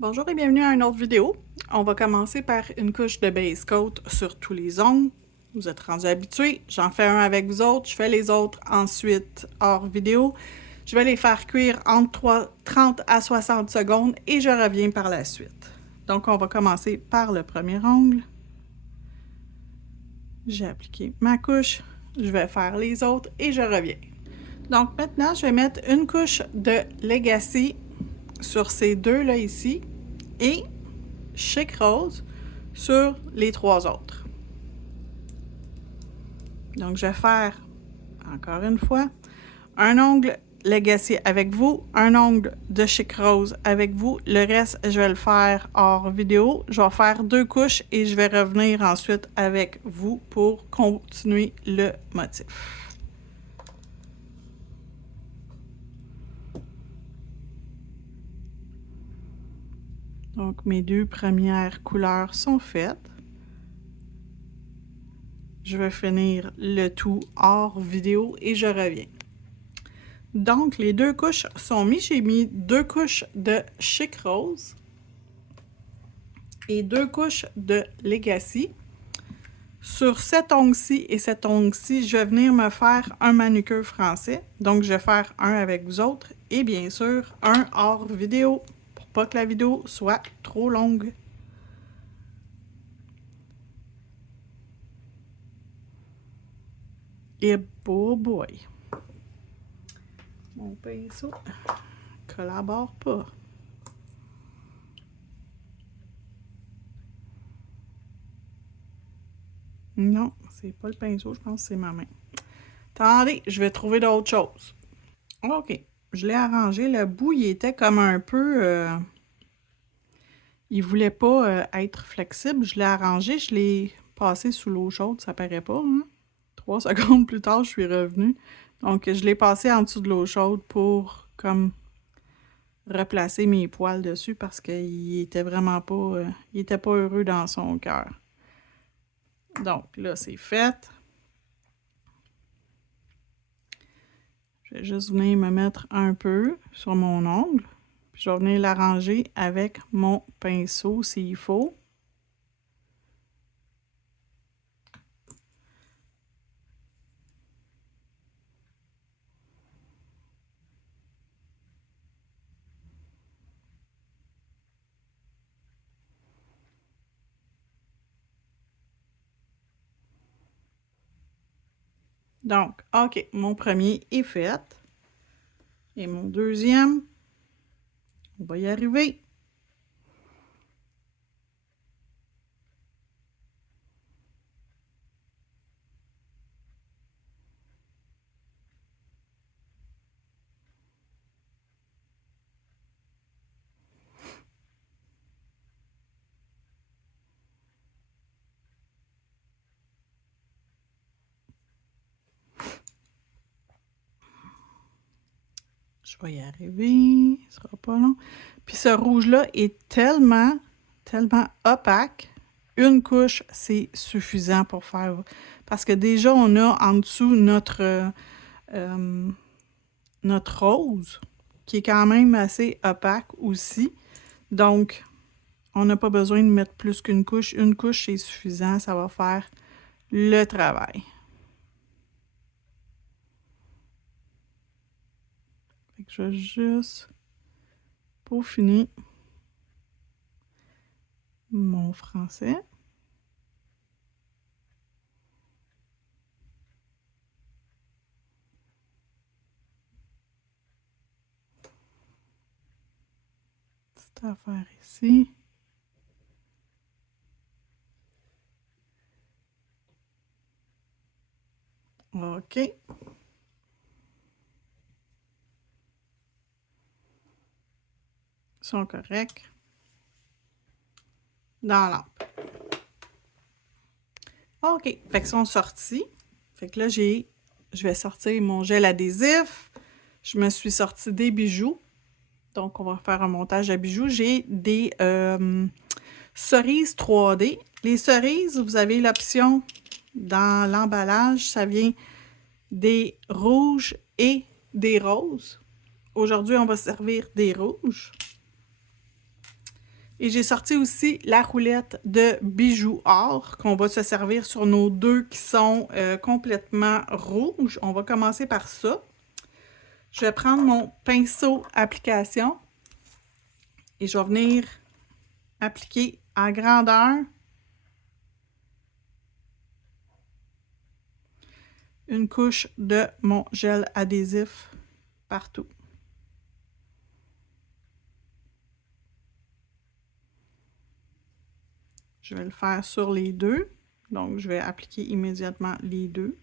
Bonjour et bienvenue à une autre vidéo. On va commencer par une couche de base coat sur tous les ongles. Vous êtes rendus habitués, j'en fais un avec vous autres, je fais les autres ensuite hors vidéo. Je vais les faire cuire entre 30 à 60 secondes et je reviens par la suite. Donc on va commencer par le premier ongle. J'ai appliqué ma couche, je vais faire les autres et je reviens. Donc maintenant, je vais mettre une couche de Legacy sur ces deux là ici et Chic Rose sur les trois autres. Donc, je vais faire, encore une fois, un ongle Legacy avec vous, un ongle de Chic Rose avec vous. Le reste, je vais le faire hors vidéo. Je vais faire deux couches et je vais revenir ensuite avec vous pour continuer le motif. Donc, mes deux premières couleurs sont faites. Je vais finir le tout hors vidéo et je reviens. Donc, les deux couches sont mises. J'ai mis deux couches de Chic Rose et deux couches de Legacy. Sur cet ongle-ci et cet ongle-ci, je vais venir me faire un manucure français. Donc, je vais faire un avec vous autres et bien sûr, un hors vidéo pour pas que la vidéo soit trop longue. Et oh boy! Mon pinceau collabore pas. Non, c'est pas le pinceau, je pense que c'est ma main. Attendez, je vais trouver d'autres choses. OK, je l'ai arrangé. Le bout, il était comme un peu... il voulait pas être flexible. Je l'ai arrangé, je l'ai passé sous l'eau chaude, ça paraît pas, hein? 3 secondes plus tard, je suis revenue. Donc, je l'ai passé en dessous de l'eau chaude pour, comme, replacer mes poils dessus parce qu'il était vraiment pas... il était pas heureux dans son cœur. Donc, là, c'est fait. Je vais juste venir me mettre un peu sur mon ongle. Puis je vais venir l'arranger avec mon pinceau s'il faut. Donc, OK, mon premier est fait. Et mon deuxième, on va y arriver. Je vais y arriver, ce sera pas long. Puis ce rouge-là est tellement opaque. Une couche, c'est suffisant pour faire... Parce que déjà, on a en dessous notre rose, qui est quand même assez opaque aussi. Donc, on n'a pas besoin de mettre plus qu'une couche. Une couche, c'est suffisant, ça va faire le travail. Fait que je vais juste peaufiner mon français. Petite affaire ici. OK. Ils sont corrects. Dans la lampe. OK. Fait qu'ils sont sortis. Fait que là, je vais sortir mon gel adhésif. Je me suis sorti des bijoux. Donc, on va faire un montage à bijoux. J'ai des cerises 3D. Les cerises, vous avez l'option dans l'emballage. Ça vient des rouges et des roses. Aujourd'hui, on va servir des rouges. Et j'ai sorti aussi la roulette de bijoux or qu'on va se servir sur nos deux qui sont complètement rouges. On va commencer par ça. Je vais prendre mon pinceau application et je vais venir appliquer en grandeur une couche de mon gel adhésif partout. Je vais le faire sur les deux. Donc, je vais appliquer immédiatement les deux.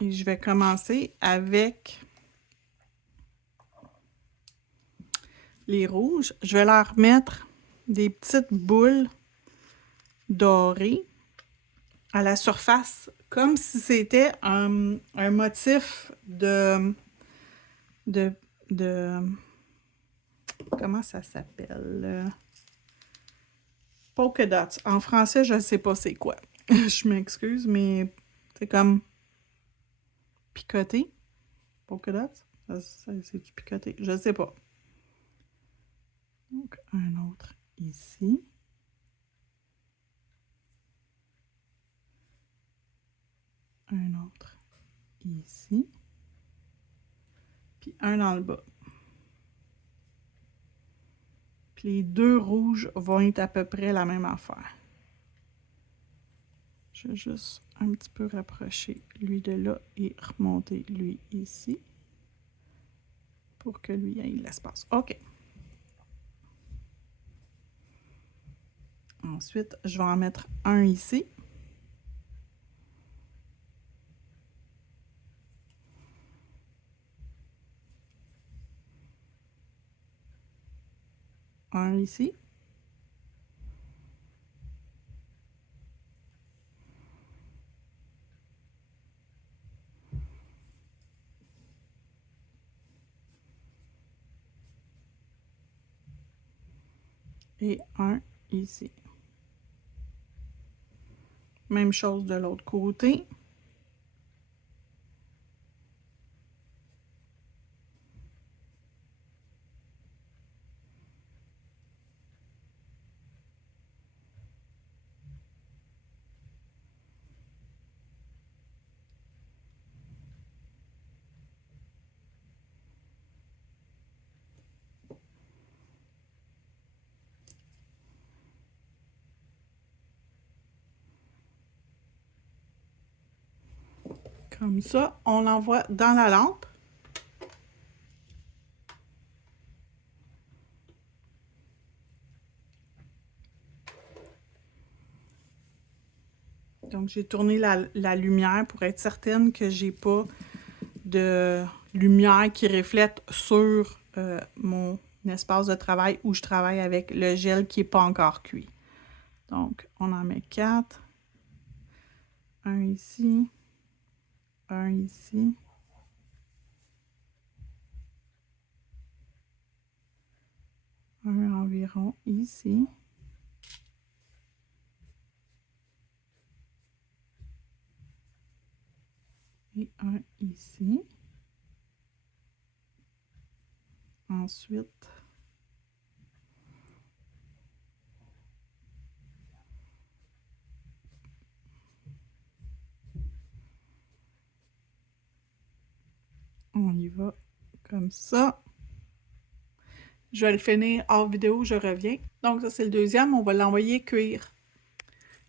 Et je vais commencer avec les rouges. Je vais leur mettre des petites boules dorées à la surface, comme si c'était un motif de comment ça s'appelle? Polka dots. En français, je ne sais pas c'est quoi. Je m'excuse, mais c'est comme picoté. Polka dots? C'est du picoté. Je ne sais pas. Donc, un autre ici. Un autre ici. Puis un dans le bas. Puis les deux rouges vont être à peu près la même affaire. Je vais juste un petit peu rapprocher lui de là et remonter lui ici pour que lui ait l'espace. OK. Ensuite, je vais en mettre un ici. Un ici. Et un ici. Même chose de l'autre côté. Comme ça, on l'envoie dans la lampe. Donc, j'ai tourné la lumière pour être certaine que j'ai pas de lumière qui reflète sur mon espace de travail où je travaille avec le gel qui n'est pas encore cuit. Donc, on en met 4. Un ici. Un ici. Un environ ici. Et un ici. Ensuite, on y va comme ça. Je vais le finir hors vidéo, je reviens. Donc ça, c'est le deuxième, on va l'envoyer cuire.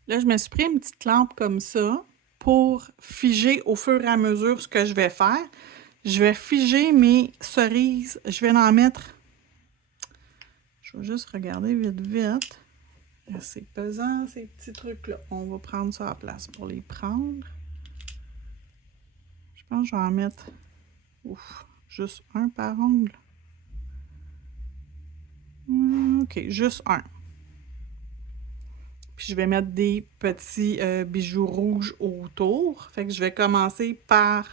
Là, je me suis pris une petite lampe comme ça pour figer au fur et à mesure ce que je vais faire. Je vais figer mes cerises. Je vais en mettre... Je vais juste regarder vite, vite. C'est pesant, ces petits trucs-là. On va prendre ça à la place pour les prendre. Je pense que je vais en mettre... Ouf, juste un par ongle. OK, juste un. Puis je vais mettre des petits bijoux rouges autour. Fait que je vais commencer par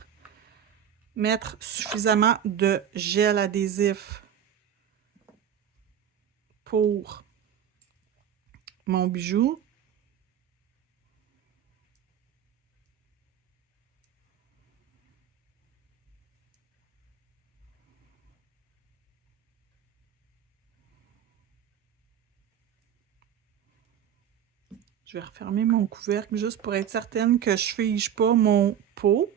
mettre suffisamment de gel adhésif pour mon bijou. Je vais refermer mon couvercle juste pour être certaine que je ne fige pas mon pot.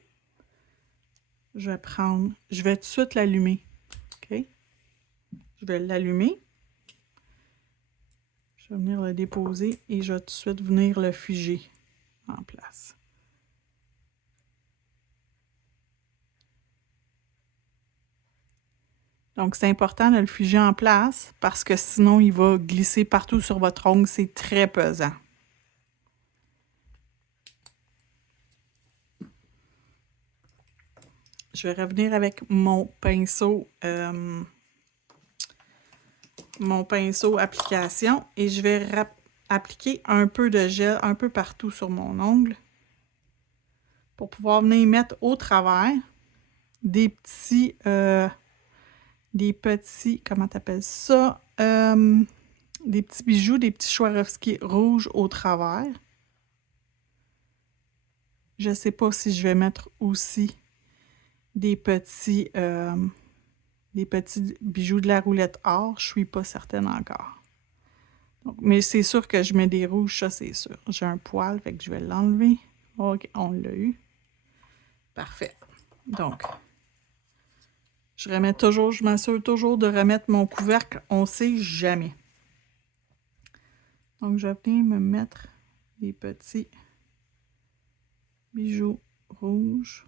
Je vais tout de suite l'allumer. OK? Je vais l'allumer. Je vais venir le déposer et je vais tout de suite venir le figer en place. Donc, c'est important de le figer en place parce que sinon, il va glisser partout sur votre ongle. C'est très pesant. Je vais revenir avec mon pinceau application et je vais appliquer un peu de gel un peu partout sur mon ongle pour pouvoir venir mettre au travers des petits, comment t'appelles ça? Des petits bijoux, des petits Swarovski rouges au travers. Je ne sais pas si je vais mettre aussi des petits bijoux de la roulette or. Je ne suis pas certaine encore. Donc, mais c'est sûr que je mets des rouges, ça c'est sûr. J'ai un poil, fait que je vais l'enlever. OK, on l'a eu. Parfait. Donc, je m'assure toujours de remettre mon couvercle. On ne sait jamais. Donc, je vais venir me mettre des petits bijoux rouges.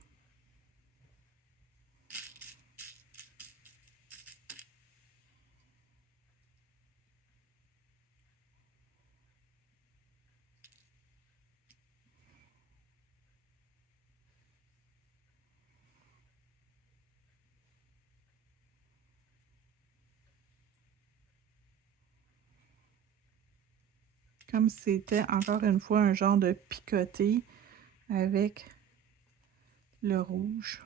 Comme si c'était encore une fois un genre de picoté avec le rouge.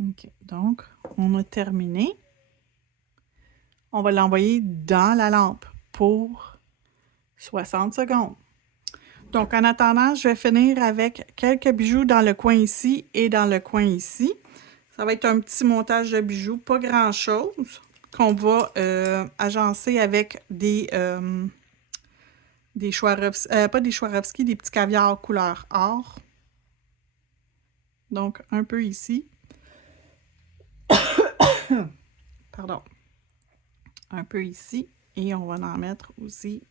OK, donc on a terminé. On va l'envoyer dans la lampe pour 60 secondes. Donc, en attendant, je vais finir avec quelques bijoux dans le coin ici et dans le coin ici. Ça va être un petit montage de bijoux, pas grand-chose, qu'on va agencer avec des Swarovski, pas des Swarovski, des petits caviars couleur or. Donc, un peu ici. Pardon. Un peu ici. Et on va en mettre aussi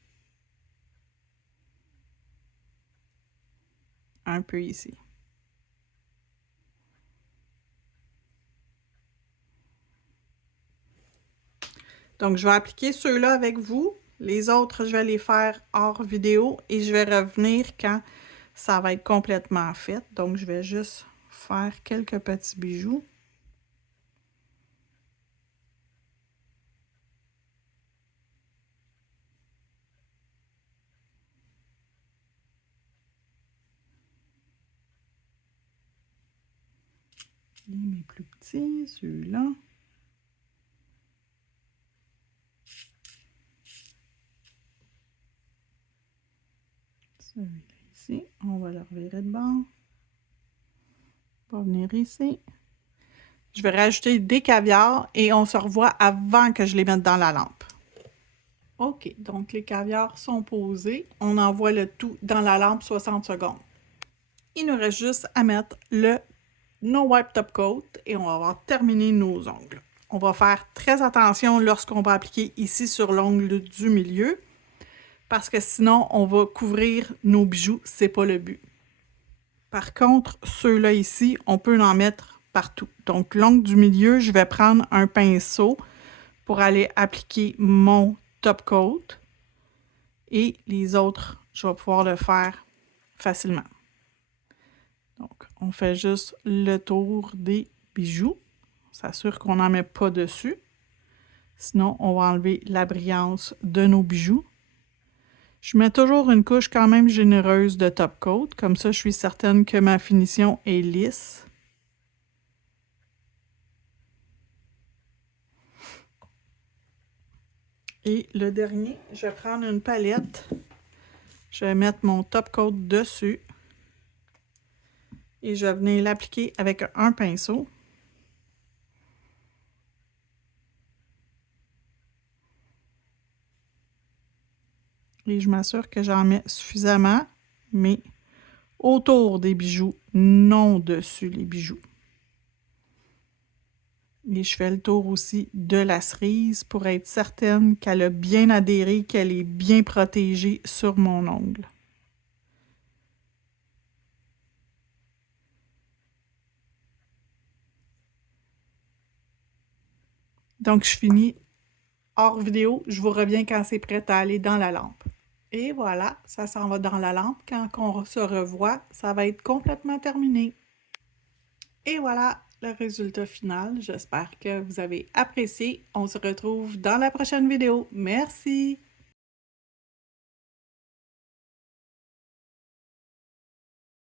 un peu ici. Donc, je vais appliquer ceux-là avec vous. Les autres, je vais les faire hors vidéo et je vais revenir quand ça va être complètement fait. Donc, je vais juste faire quelques petits bijoux. Et mes plus petits, ceux-là. Celui-là ici, on va le revirer de bord. On va venir ici. Je vais rajouter des caviars et on se revoit avant que je les mette dans la lampe. OK, donc les caviars sont posés. On envoie le tout dans la lampe 60 secondes. Il nous reste juste à mettre le No Wipe Top Coat et on va avoir terminé nos ongles. On va faire très attention lorsqu'on va appliquer ici sur l'ongle du milieu parce que sinon on va couvrir nos bijoux, c'est pas le but. Par contre, ceux-là ici, on peut en mettre partout. Donc l'ongle du milieu, je vais prendre un pinceau pour aller appliquer mon top coat. Et les autres, je vais pouvoir le faire facilement. Donc, on fait juste le tour des bijoux. On s'assure qu'on n'en met pas dessus. Sinon, on va enlever la brillance de nos bijoux. Je mets toujours une couche quand même généreuse de top coat. Comme ça, je suis certaine que ma finition est lisse. Et le dernier, je vais prendre une palette. Je vais mettre mon top coat dessus. Et je vais venir l'appliquer avec un pinceau. Et je m'assure que j'en mets suffisamment, mais autour des bijoux, non dessus les bijoux. Et je fais le tour aussi de la cerise pour être certaine qu'elle a bien adhéré, qu'elle est bien protégée sur mon ongle. Donc, je finis hors vidéo. Je vous reviens quand c'est prêt à aller dans la lampe. Et voilà, ça s'en va dans la lampe. Quand on se revoit, ça va être complètement terminé. Et voilà le résultat final. J'espère que vous avez apprécié. On se retrouve dans la prochaine vidéo. Merci!